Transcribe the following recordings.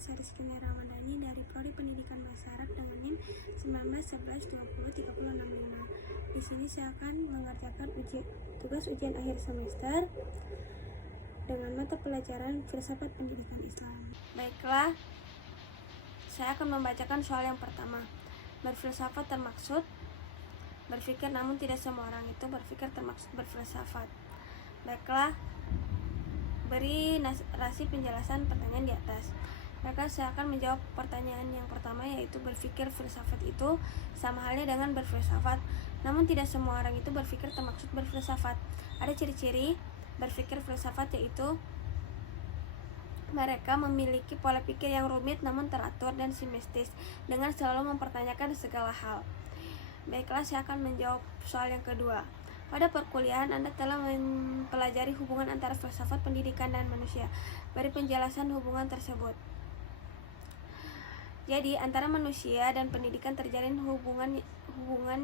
Mas Rizky Ramadhani dari Prodi Pendidikan Bahasa Arab dengan NIM 1911203065. Di sini saya akan mengerjakan tugas ujian akhir semester dengan mata pelajaran Filsafat Pendidikan Islam. Baiklah, saya akan membacakan soal yang pertama. Berfilsafat termaksud berpikir, namun tidak semua orang itu berpikir termaksud berfilsafat. Baiklah, beri narasi penjelasan pertanyaan di atas. Maka saya akan menjawab pertanyaan yang pertama, yaitu berpikir filsafat itu sama halnya dengan berfilsafat, namun tidak semua orang itu berpikir termaksud berfilsafat. Ada ciri-ciri berpikir filsafat, yaitu mereka memiliki pola pikir yang rumit namun teratur dan simetris dengan selalu mempertanyakan segala hal. Baiklah, saya akan menjawab soal yang kedua. Pada perkuliahan Anda telah mempelajari hubungan antara filsafat pendidikan dan manusia. Beri penjelasan hubungan tersebut. Jadi, antara manusia dan pendidikan terjalin hubungan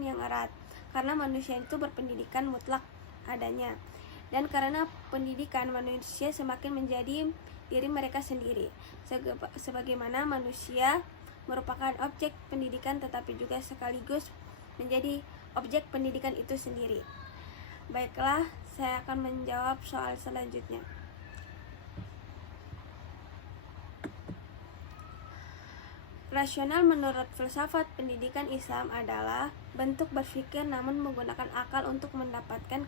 yang erat karena manusia itu berpendidikan mutlak adanya. Dan karena pendidikan, manusia semakin menjadi diri mereka sendiri. Sebagaimana manusia merupakan objek pendidikan tetapi juga sekaligus menjadi objek pendidikan itu sendiri. Baiklah, saya akan menjawab soal selanjutnya. Rasional menurut filsafat pendidikan Islam adalah bentuk berpikir namun menggunakan akal untuk mendapatkan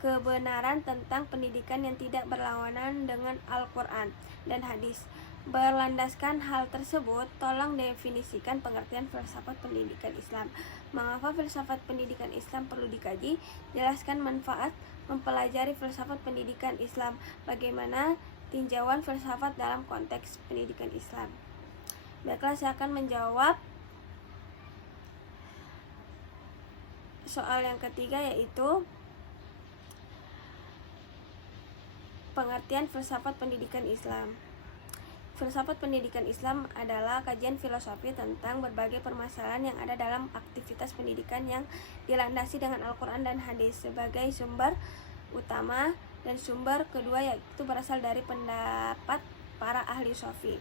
kebenaran tentang pendidikan yang tidak berlawanan dengan Al-Quran dan hadis. Berlandaskan hal tersebut, tolong definisikan pengertian filsafat pendidikan Islam. Mengapa filsafat pendidikan Islam perlu dikaji? Jelaskan manfaat mempelajari filsafat pendidikan Islam. Bagaimana tinjauan filsafat dalam konteks pendidikan Islam? Baiklah, saya akan menjawab soal yang ketiga, yaitu pengertian filsafat pendidikan Islam. Filsafat pendidikan Islam adalah kajian filosofi tentang berbagai permasalahan yang ada dalam aktivitas pendidikan yang dilandasi dengan Al-Quran dan hadis sebagai sumber utama, dan sumber kedua yaitu berasal dari pendapat para ahli sofi.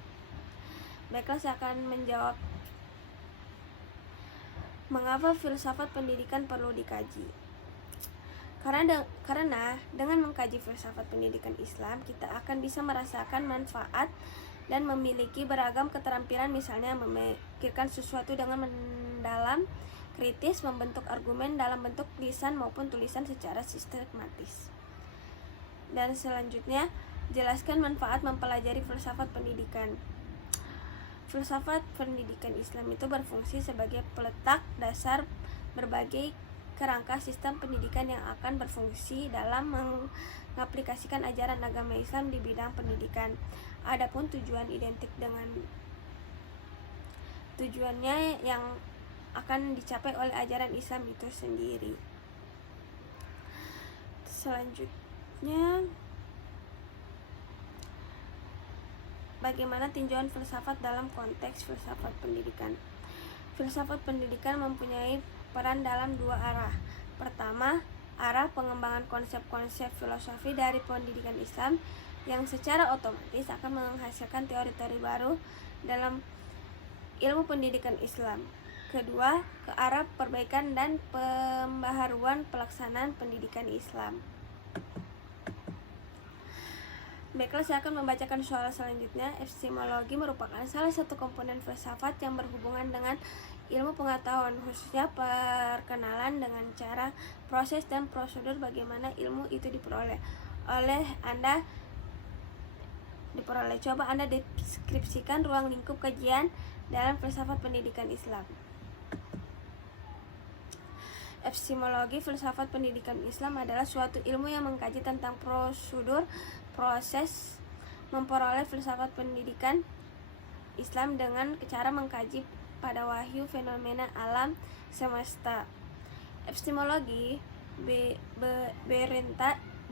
Baiklah, saya akan menjawab mengapa filsafat pendidikan perlu dikaji. Karena dengan mengkaji filsafat pendidikan Islam, kita akan bisa merasakan manfaat dan memiliki beragam keterampilan, misalnya memikirkan sesuatu dengan mendalam, kritis, membentuk argumen dalam bentuk lisan maupun tulisan secara sistematis. Dan selanjutnya, jelaskan manfaat mempelajari filsafat pendidikan. Filsafat pendidikan Islam itu berfungsi sebagai peletak dasar berbagai kerangka sistem pendidikan yang akan berfungsi dalam mengaplikasikan ajaran agama Islam di bidang pendidikan. Adapun tujuannya yang akan dicapai oleh ajaran Islam itu sendiri. Selanjutnya, bagaimana tinjauan filsafat dalam konteks filsafat pendidikan? Filsafat pendidikan mempunyai peran dalam dua arah. Pertama, arah pengembangan konsep-konsep filosofi dari pendidikan Islam yang secara otomatis akan menghasilkan teori-teori baru dalam ilmu pendidikan Islam. Kedua, ke arah perbaikan dan pembaharuan pelaksanaan pendidikan Islam. Baiklah, saya akan membacakan soal selanjutnya. Epistemologi merupakan salah satu komponen filsafat yang berhubungan dengan ilmu pengetahuan, khususnya perkenalan dengan cara, proses, dan prosedur bagaimana ilmu itu diperoleh. Coba Anda deskripsikan ruang lingkup kajian dalam filsafat pendidikan Islam. Epistemologi filsafat pendidikan Islam adalah suatu ilmu yang mengkaji tentang prosedur, proses memperoleh filsafat pendidikan Islam dengan cara mengkaji pada wahyu fenomena alam semesta. Epistemologi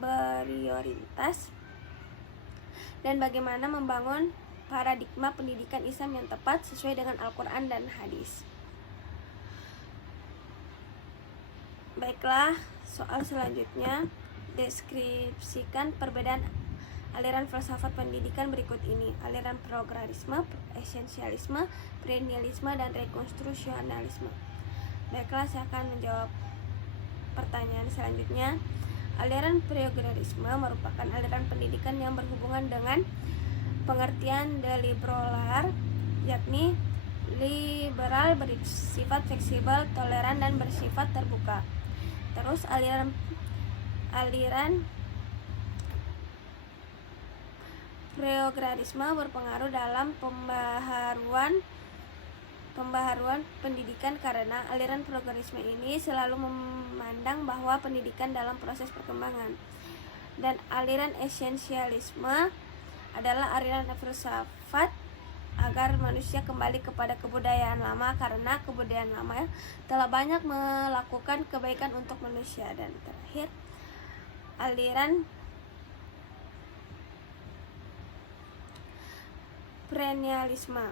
berorientasi dan bagaimana membangun paradigma pendidikan Islam yang tepat sesuai dengan Al-Quran dan hadis. Baiklah, soal selanjutnya, deskripsikan perbedaan aliran filsafat pendidikan berikut ini: aliran progresisme, esensialisme, perennialisme, dan rekonstrusionalisme. Baiklah, saya akan menjawab pertanyaan selanjutnya. Aliran progresisme merupakan aliran pendidikan yang berhubungan dengan pengertian de liberaler, yakni liberal, bersifat fleksibel, toleran, dan bersifat terbuka. Terus aliran progresisme berpengaruh dalam pembaharuan pendidikan karena aliran progresisme ini selalu memandang bahwa pendidikan dalam proses perkembangan. Dan aliran esensialisme adalah aliran filsafat agar manusia kembali kepada kebudayaan lama karena kebudayaan lama telah banyak melakukan kebaikan untuk manusia. Dan terakhir, aliran perennialisme.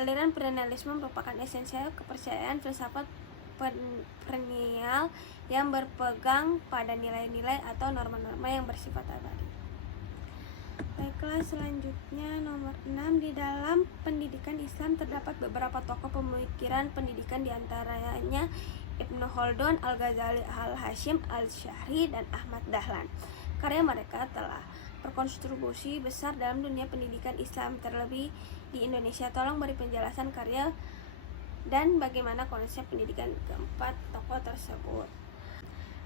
Aliran perennialisme merupakan esensial kepercayaan filsafat perennial yang berpegang pada nilai-nilai atau norma-norma yang bersifat abadi. Baiklah, selanjutnya nomor 6. Di dalam pendidikan Islam terdapat beberapa tokoh pemikiran pendidikan, diantaranya Ibnu Khaldun, Al-Ghazali, Al-Hashim, Al-Syahri, dan Ahmad Dahlan. Karya mereka telah berkontribusi besar dalam dunia pendidikan Islam, terlebih di Indonesia. Tolong beri penjelasan karya dan bagaimana konsep pendidikan keempat tokoh tersebut.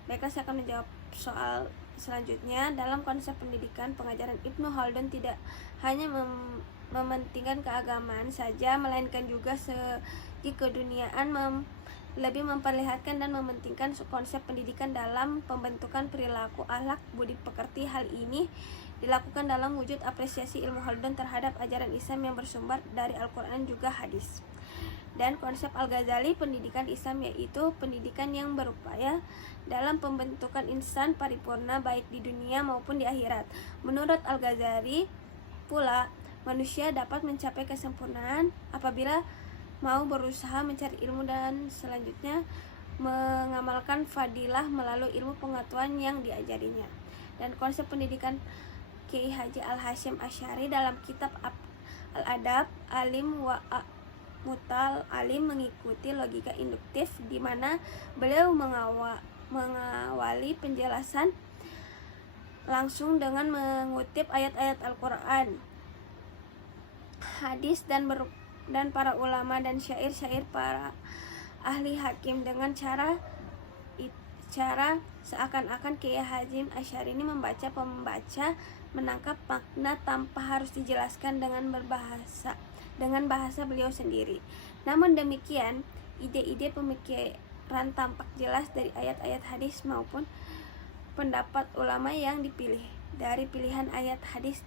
Baiklah, saya akan menjawab soal selanjutnya. Dalam konsep pendidikan, pengajaran Ibnu Khaldun tidak hanya mementingkan keagamaan saja, melainkan juga segi keduniaan, lebih memperlihatkan dan mementingkan konsep pendidikan dalam pembentukan perilaku, akhlak, budi pekerti. Hal ini dilakukan dalam wujud apresiasi ilmu Khaldun terhadap ajaran Islam yang bersumber dari Al-Quran juga hadis. Dan konsep Al-Ghazali, pendidikan Islam, yaitu pendidikan yang berupaya dalam pembentukan insan paripurna baik di dunia maupun di akhirat. Menurut Al-Ghazali pula, manusia dapat mencapai kesempurnaan apabila mau berusaha mencari ilmu dan selanjutnya mengamalkan fadilah melalui ilmu pengetahuan yang diajarinya. Dan konsep pendidikan Kiai Haji Al-Hashim Asy'ari dalam kitab Al-Adab, Alim wa Mutal Alim, mengikuti logika induktif di mana beliau mengawali penjelasan langsung dengan mengutip ayat-ayat Al-Quran, hadis, dan para ulama dan syair-syair para ahli hakim dengan cara seakan-akan Kiai Haji Asy'ari ini membaca pembaca menangkap makna tanpa harus dijelaskan dengan bahasa beliau sendiri. Namun demikian, ide-ide pemikiran tampak jelas dari ayat-ayat hadis maupun pendapat ulama yang dipilih. Dari pilihan ayat hadis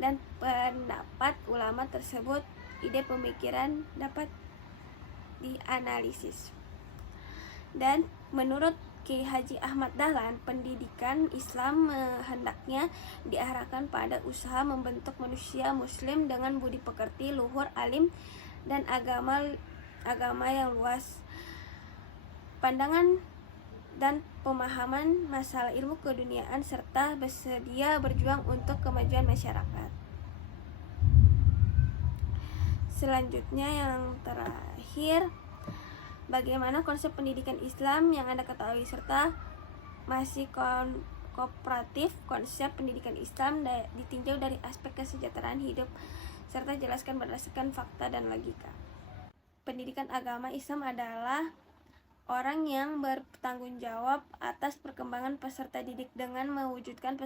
dan pendapat ulama tersebut, ide pemikiran dapat dianalisis. Dan menurut Kiai Haji Ahmad Dahlan, pendidikan Islam hendaknya diarahkan pada usaha membentuk manusia muslim dengan budi pekerti, luhur, alim, dan agama yang luas, pandangan dan pemahaman masalah ilmu keduniaan, serta bersedia berjuang untuk kemajuan masyarakat. Selanjutnya yang terakhir, bagaimana konsep pendidikan Islam yang Anda ketahui serta masih kooperatif. Konsep pendidikan Islam ditinjau dari aspek kesejahteraan hidup serta jelaskan berdasarkan fakta dan logika. Pendidikan agama Islam adalah orang yang bertanggung jawab atas perkembangan peserta didik dengan mewujudkan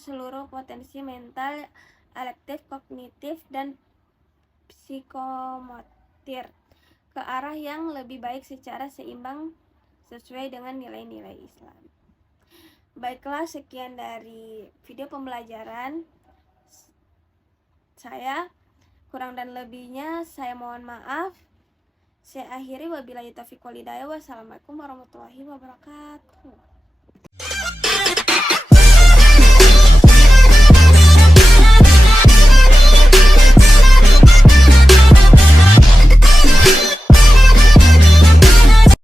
seluruh potensi mental, elektif, kognitif, dan psikomotor ke arah yang lebih baik secara seimbang sesuai dengan nilai-nilai Islam. Baiklah, sekian dari video pembelajaran saya. Kurang dan lebihnya saya mohon maaf. Saya akhiri, wabillahi taufiq wal hidayah. Wassalamualaikum warahmatullahi wabarakatuh.